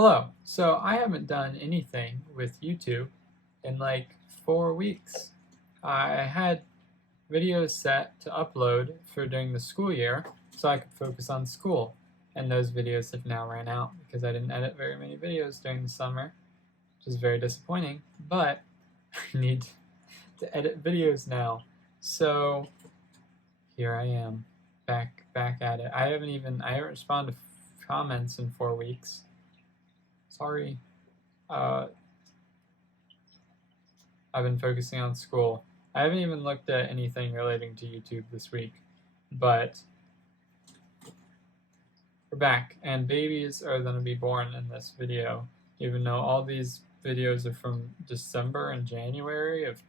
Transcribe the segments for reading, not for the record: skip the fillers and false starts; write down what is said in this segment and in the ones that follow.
Hello. So I haven't done anything with YouTube in like 4 weeks. I had videos set to upload for during the school year so I could focus on school. And those videos have now ran out because I didn't edit very many videos during the summer, which is very disappointing. But I need to edit videos now. So here I am, back at it. I haven't responded to comments in 4 weeks. Sorry. I've been focusing on school. I haven't even looked at anything relating to YouTube this week, but we're back, and babies are going to be born in this video, even though all these videos are from December and January of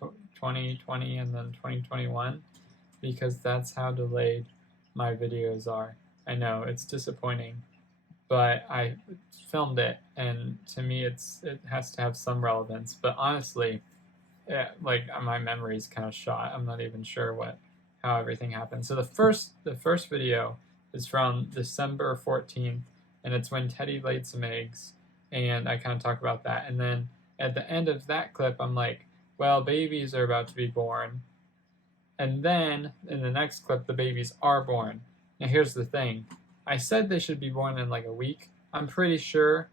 2020 and then 2021, because that's how delayed my videos are. I know, it's disappointing, but I filmed it, and to me it has to have some relevance. But honestly, like my memory is kind of shot. I'm not even sure how everything happened. So the first video is from December 14th, and it's when Teddy laid some eggs, and I kind of talk about that. And then at the end of that clip, I'm like, well, babies are about to be born. And then in the next clip, the babies are born. Now here's the thing. I said they should be born in like a week. I'm pretty sure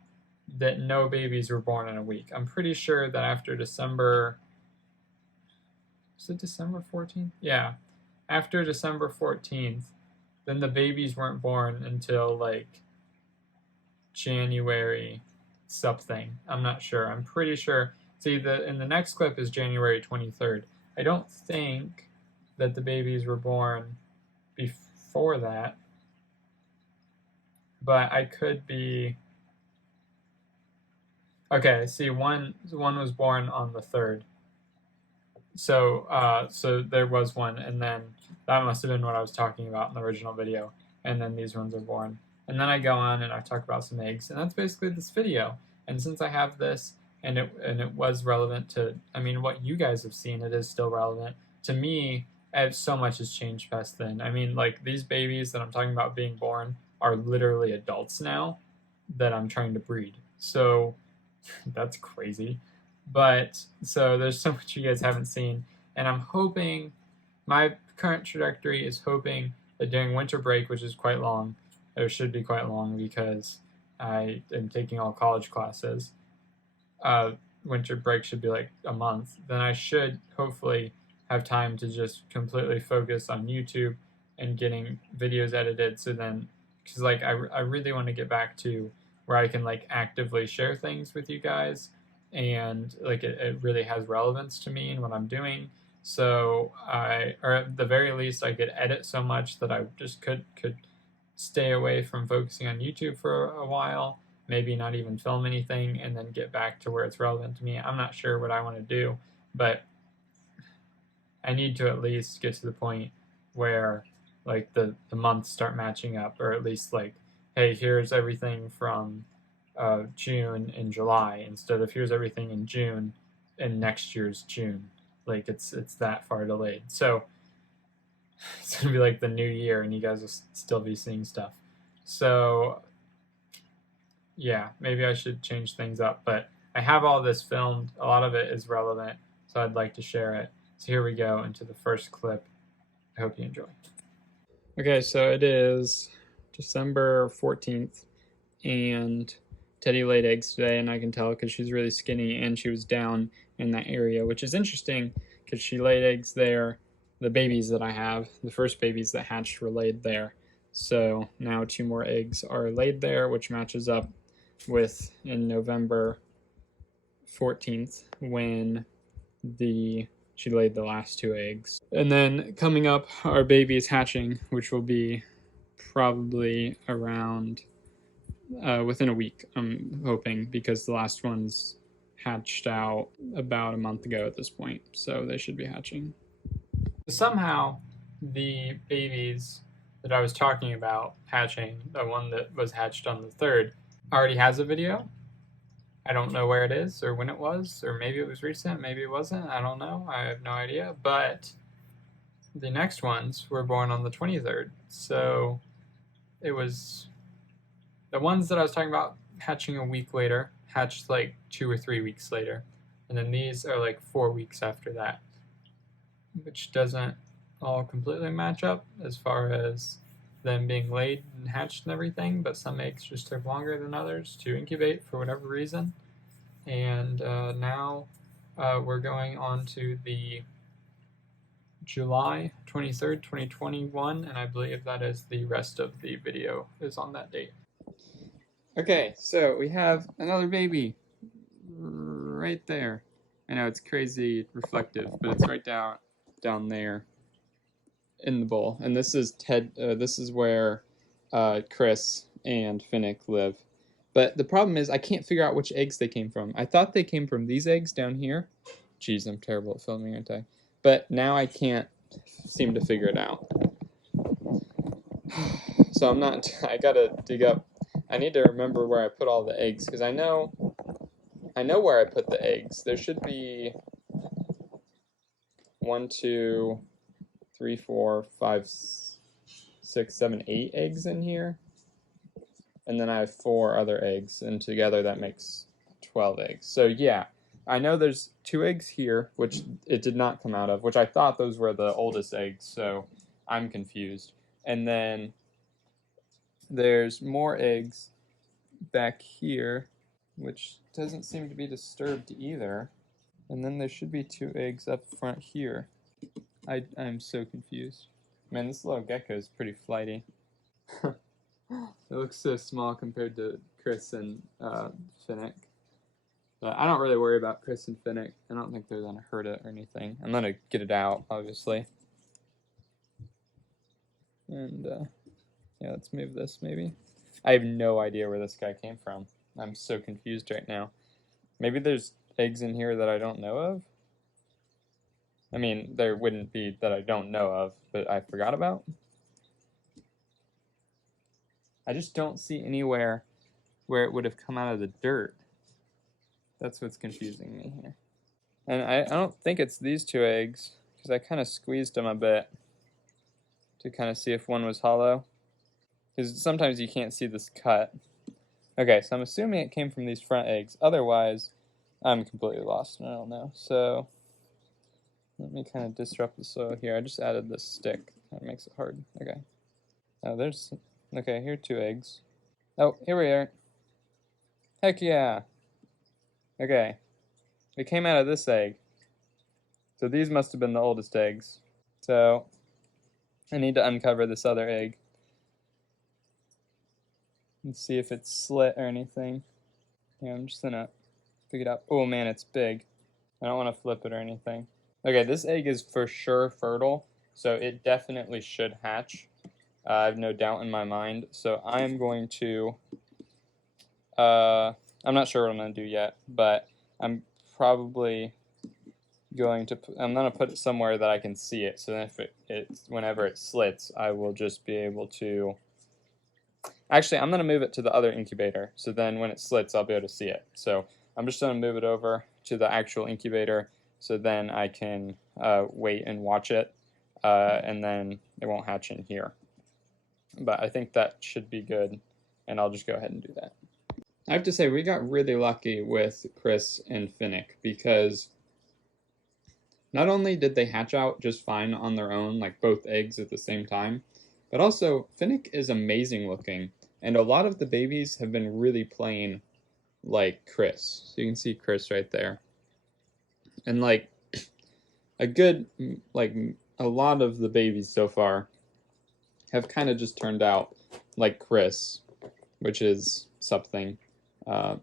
that no babies were born in a week. I'm pretty sure that after December... Was it December 14th? Yeah. After December 14th, then the babies weren't born until like January something. I'm not sure. I'm pretty sure. See, in the next clip is January 23rd. I don't think that the babies were born before that, but I could be... Okay, see, one was born on the 3rd. So there was one, and then that must have been what I was talking about in the original video, and then these ones are born. And then I go on and I talk about some eggs, and that's basically this video. And since I have this, and it was relevant to, I mean, what you guys have seen, it is still relevant. To me, so much has changed past then. I mean, like, these babies that I'm talking about being born are literally adults now that I'm trying to breed. So that's crazy. But so there's so much you guys haven't seen, and I'm hoping, my current trajectory is hoping that during winter break, which is quite long, or should be quite long because I am taking all college classes, winter break should be like a month, then I should hopefully have time to just completely focus on YouTube and getting videos edited. So then, because like I really want to get back to where I can like actively share things with you guys, and like it really has relevance to me and what I'm doing. So or at the very least, I could edit so much that I just could stay away from focusing on YouTube for a while, maybe not even film anything, and then get back to where it's relevant to me. I'm not sure what I want to do, but I need to at least get to the point where like the months start matching up, or at least like, hey, here's everything from June and July, instead of here's everything in June and next year's June. Like it's that far delayed. So it's gonna be like the new year, and you guys will still be seeing stuff. So yeah, maybe I should change things up. But I have all this filmed. A lot of it is relevant, so I'd like to share it. So here we go into the first clip. I hope you enjoy. Okay, so it is December 14th, and Teddy laid eggs today, and I can tell because she's really skinny, and she was down in that area, which is interesting because she laid eggs there. The babies that I have, the first babies that hatched, were laid there. So now 2 more eggs are laid there, which matches up with in November 14th when she laid the last 2 eggs. And then coming up, our baby is hatching, which will be probably around within a week, I'm hoping, because the last ones hatched out about a month ago at this point, so they should be hatching. Somehow, the babies that I was talking about hatching, the one that was hatched on the 3rd, already has a video. I don't know where it is or when it was, or maybe it was recent, maybe it wasn't, I don't know, I have no idea, but the next ones were born on the 23rd, so it was... The ones that I was talking about hatching a week later, hatched like 2 or 3 weeks later. And then these are like 4 weeks after that, which doesn't all completely match up as far as them being laid and hatched and everything, but some eggs just took longer than others to incubate for whatever reason. And now we're going on to the July 23rd, 2021, and I believe that is the rest of the video is on that date. Okay, so we have another baby right there. I know it's crazy reflective, but it's right down there in the bowl. And this is this is where Chris and Finnick live. But the problem is I can't figure out which eggs they came from. I thought they came from these eggs down here. Jeez, I'm terrible at filming, aren't I? But now I can't seem to figure it out. So I gotta dig up. I need to remember where I put all the eggs, because I know where I put the eggs. There should be 1, 2, 3, 4, 5, 6, 7, 8 eggs in here. And then I have 4 other eggs, and together that makes 12 eggs. So yeah, I know there's 2 eggs here, which it did not come out of, which I thought those were the oldest eggs, so I'm confused. And then there's more eggs back here, which doesn't seem to be disturbed either. And then there should be 2 eggs up front here. I'm so confused. Man, this little gecko is pretty flighty. It looks so small compared to Chris and Finnick. But I don't really worry about Chris and Finnick. I don't think they're going to hurt it or anything. I'm going to get it out, obviously. And yeah, let's move this maybe. I have no idea where this guy came from. I'm so confused right now. Maybe there's eggs in here that I don't know of? I mean, there wouldn't be that I don't know of, but I forgot about. I just don't see anywhere where it would have come out of the dirt. That's what's confusing me here. And I don't think it's these 2 eggs, because I kind of squeezed them a bit to kind of see if one was hollow. Because sometimes you can't see this cut. Okay, so I'm assuming it came from these front eggs. Otherwise, I'm completely lost and I don't know. So let me kind of disrupt the soil here. I just added this stick. That makes it hard. Okay. Okay, here are 2 eggs. Oh, here we are. Heck yeah. Okay. It came out of this egg. So these must have been the oldest eggs. So I need to uncover this other egg and see if it's slit or anything. Yeah, I'm just gonna pick it up. Oh man, it's big. I don't want to flip it or anything. Okay, this egg is for sure fertile, so it definitely should hatch. I have no doubt in my mind. So I am going to, I'm not sure what I'm going to do yet, but I'm probably going to, I'm going to put it somewhere that I can see it. So then if whenever it slits, I will just be able to, actually I'm going to move it to the other incubator. So then when it slits, I'll be able to see it. So I'm just going to move it over to the actual incubator, so then I can wait and watch it, and then it won't hatch in here. But I think that should be good, and I'll just go ahead and do that. I have to say, we got really lucky with Chris and Finnick, because not only did they hatch out just fine on their own, like both eggs at the same time, but also Finnick is amazing looking, and a lot of the babies have been really plain like Chris. So you can see Chris right there. And like a lot of the babies so far have kind of just turned out like Chris, which is something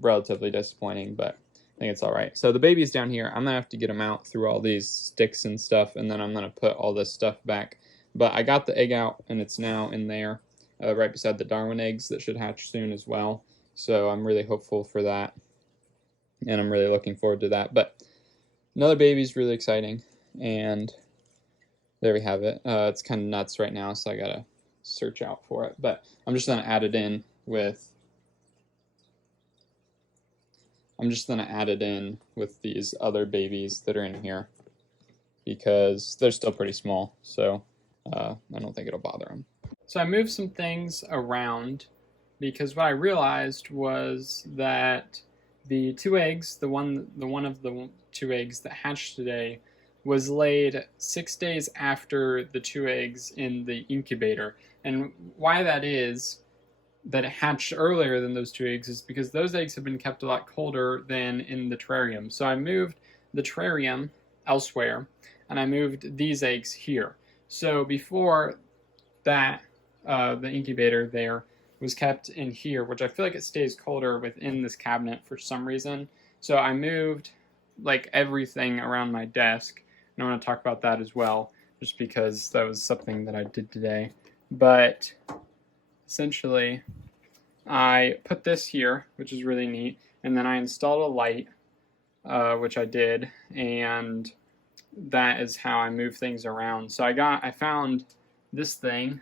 relatively disappointing, but I think it's all right. So the babies down here, I'm gonna have to get them out through all these sticks and stuff, and then I'm gonna put all this stuff back. But I got the egg out, and it's now in there, right beside the Darwin eggs that should hatch soon as well. So I'm really hopeful for that, and I'm really looking forward to that. But another baby is really exciting, and there we have it. It's kind of nuts right now, so I gotta search out for it. But I'm just gonna add it in with these other babies that are in here, because they're still pretty small, so I don't think it'll bother them. So I moved some things around because what I realized was that the two eggs, the one of the two eggs that hatched today, was laid 6 days after the two eggs in the incubator. And why that is, that it hatched earlier than those two eggs, is because those eggs have been kept a lot colder than in the terrarium. So I moved the terrarium elsewhere, and I moved these eggs here. So before that, the incubator there was kept in here, which I feel like it stays colder within this cabinet for some reason. So I moved like everything around my desk, and I want to talk about that as well, just because that was something that I did today. But essentially, I put this here, which is really neat, and then I installed a light, which I did, and that is how I move things around. So I found this thing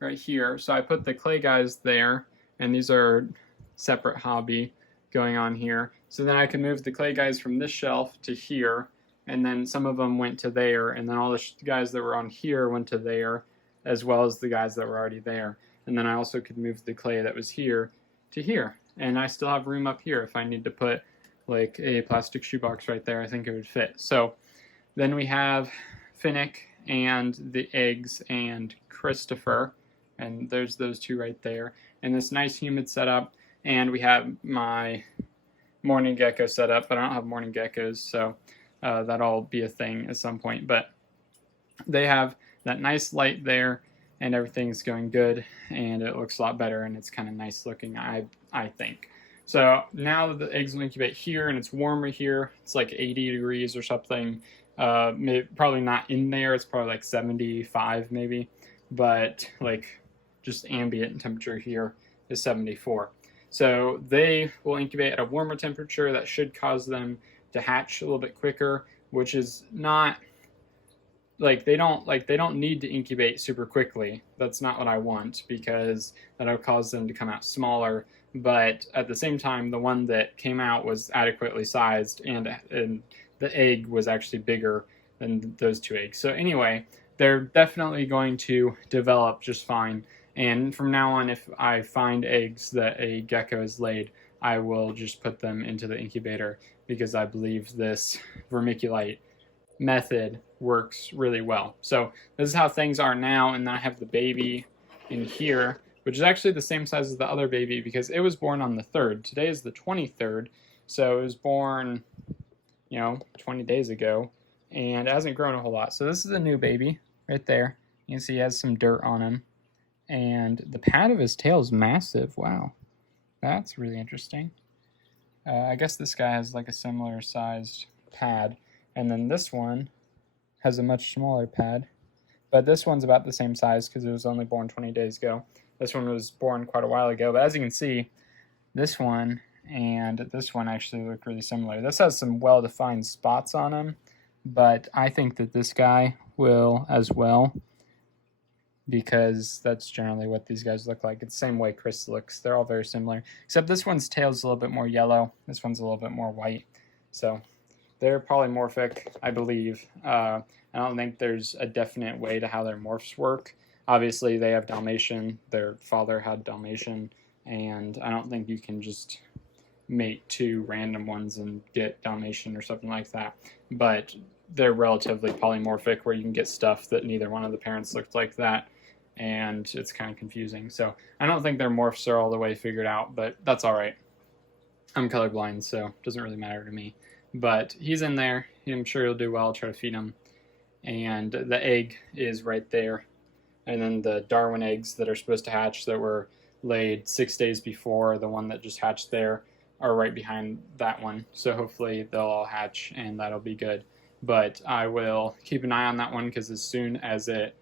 right here. So I put the clay guys there, and these are separate hobby going on here. So then I can move the clay guys from this shelf to here, and then some of them went to there, and then all the guys that were on here went to there, as well as the guys that were already there. And then I also could move the clay that was here to here. And I still have room up here if I need to put like a plastic shoebox right there. I think it would fit. So then we have Finnick and the eggs and Christopher, and there's those two right there, and this nice humid setup. And we have my morning gecko setup, but I don't have morning geckos, so that'll be a thing at some point. But they have that nice light there, and everything's going good, and it looks a lot better, and it's kind of nice looking, I think. So now that the eggs will incubate here, and it's warmer here, it's like 80 degrees or something. Probably not in there, it's probably like 75 maybe, but like just ambient temperature here is 74. So they will incubate at a warmer temperature. That should cause them to hatch a little bit quicker, which is not like they don't need to incubate super quickly. That's not what I want, because that'll cause them to come out smaller. But at the same time, the one that came out was adequately sized, and the egg was actually bigger than those two eggs. So anyway, they're definitely going to develop just fine. And from now on, if I find eggs that a gecko has laid, I will just put them into the incubator, because I believe this vermiculite method works really well. So this is how things are now, and then I have the baby in here, which is actually the same size as the other baby, because it was born on the 3rd. Today is the 23rd, so it was born, 20 days ago, and it hasn't grown a whole lot. So this is a new baby right there. You can see he has some dirt on him, and the pad of his tail is massive. Wow, that's really interesting. I guess this guy has like a similar sized pad, and then this one has a much smaller pad, but this one's about the same size because it was only born 20 days ago. This one was born quite a while ago, but as you can see, this one and this one actually look really similar. This has some well-defined spots on him, but I think that this guy will as well, because that's generally what these guys look like. It's the same way Chris looks. They're all very similar, except this one's tail is a little bit more yellow. This one's a little bit more white. So they're polymorphic, I believe. I don't think there's a definite way to how their morphs work. Obviously, they have Dalmatian. Their father had Dalmatian, and I don't think you can just mate two random ones and get Dalmatian or something like that. But they're relatively polymorphic, where you can get stuff that neither one of the parents looked like that, and it's kind of confusing. So I don't think their morphs are all the way figured out, but that's all right. I'm colorblind, so it doesn't really matter to me. But he's in there. I'm sure he'll do well. I'll try to feed him. And the egg is right there. And then the Darwin eggs that are supposed to hatch, that were laid 6 days before the one that just hatched there, are right behind that one. So hopefully they'll all hatch, and that'll be good. But I will keep an eye on that one, because as soon as the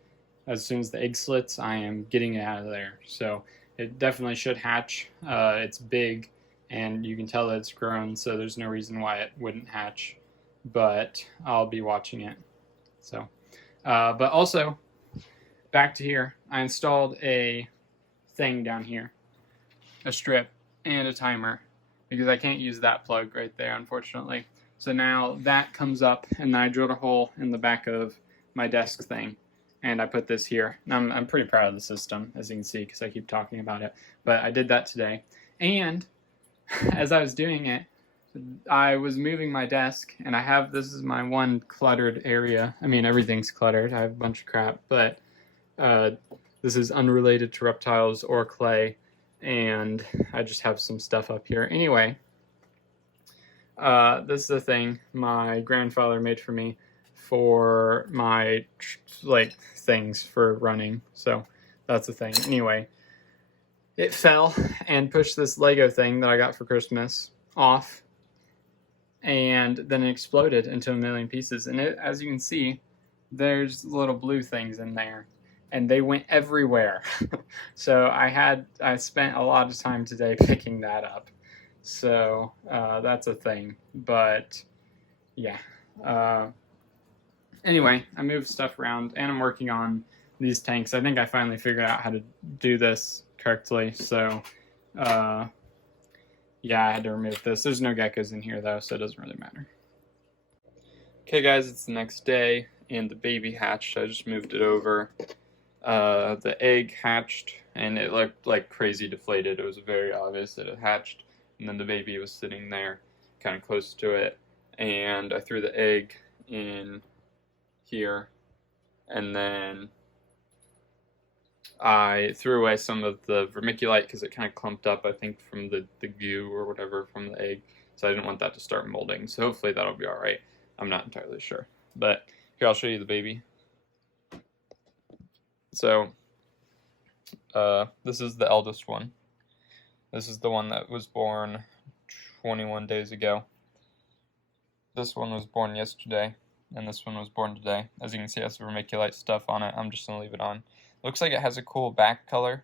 egg slits, I am getting it out of there. So it definitely should hatch. It's big, and you can tell that it's grown, so there's no reason why it wouldn't hatch. But I'll be watching it. So, but also, back to here, I installed a thing down here, a strip and a timer, because I can't use that plug right there, unfortunately. So now that comes up, and then I drilled a hole in the back of my desk thing, and I put this here. I'm pretty proud of the system, as you can see, because I keep talking about it. But I did that today. And as I was doing it, I was moving my desk, and this is my one cluttered area. I mean, everything's cluttered. I have a bunch of crap, but this is unrelated to reptiles or clay, and I just have some stuff up here. Anyway, this is a thing my grandfather made for me for my things for running. So that's the thing. Anyway, it fell and pushed this Lego thing that I got for Christmas off, and then it exploded into a million pieces. And as you can see, there's little blue things in there, and they went everywhere. So I spent a lot of time today picking that up. So that's a thing. But yeah. Anyway, I moved stuff around, and I'm working on these tanks. I think I finally figured out how to do this correctly. So yeah, I had to remove this. There's no geckos in here though, so it doesn't really matter. Okay guys, it's the next day, and the baby hatched. I just moved it over. The egg hatched, and it looked like crazy deflated. It was very obvious that it hatched, and then the baby was sitting there kind of close to it, and I threw the egg in here, and then I threw away some of the vermiculite because it kind of clumped up, I think, from the goo or whatever from the egg, so I didn't want that to start molding. So hopefully that'll be alright. I'm not entirely sure. But here, I'll show you the baby. So this is the eldest one. This is the one that was born 21 days ago. This one was born yesterday, and this one was born today. As you can see, it has vermiculite stuff on it. I'm just going to leave it on. Looks like it has a cool back color.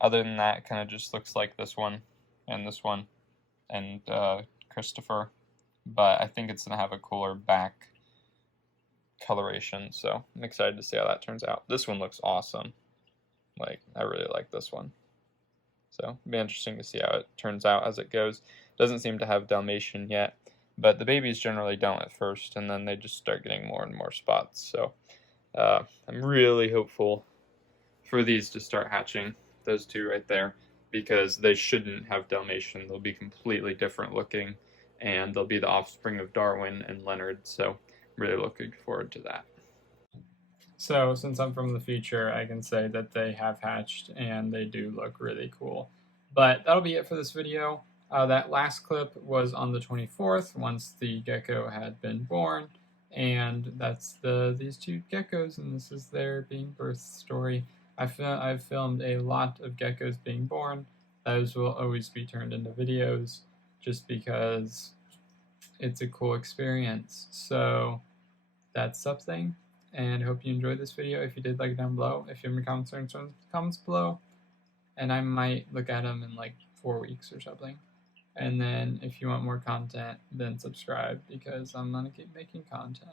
Other than that, it kind of just looks like this one, and Christopher. But I think it's going to have a cooler back coloration, so I'm excited to see how that turns out. This one looks awesome. I really like this one. So it'll be interesting to see how it turns out as it goes. Doesn't seem to have Dalmatian yet, but the babies generally don't at first, and then they just start getting more and more spots. So I'm really hopeful for these to start hatching, those two right there, because they shouldn't have Dalmatian. They'll be completely different looking, and they'll be the offspring of Darwin and Leonard, so really looking forward to that. So since I'm from the future, I can say that they have hatched, and they do look really cool. But that'll be it for this video. That last clip was on the 24th, once the gecko had been born, and that's these two geckos, and this is their being birth story. I've filmed a lot of geckos being born. Those will always be turned into videos, just because it's a cool experience. So that's something, and I hope you enjoyed this video. If you did, like it down below. If you have any comments below, and I might look at them in like 4 weeks or something. And then if you want more content, then subscribe, because I'm gonna keep making content.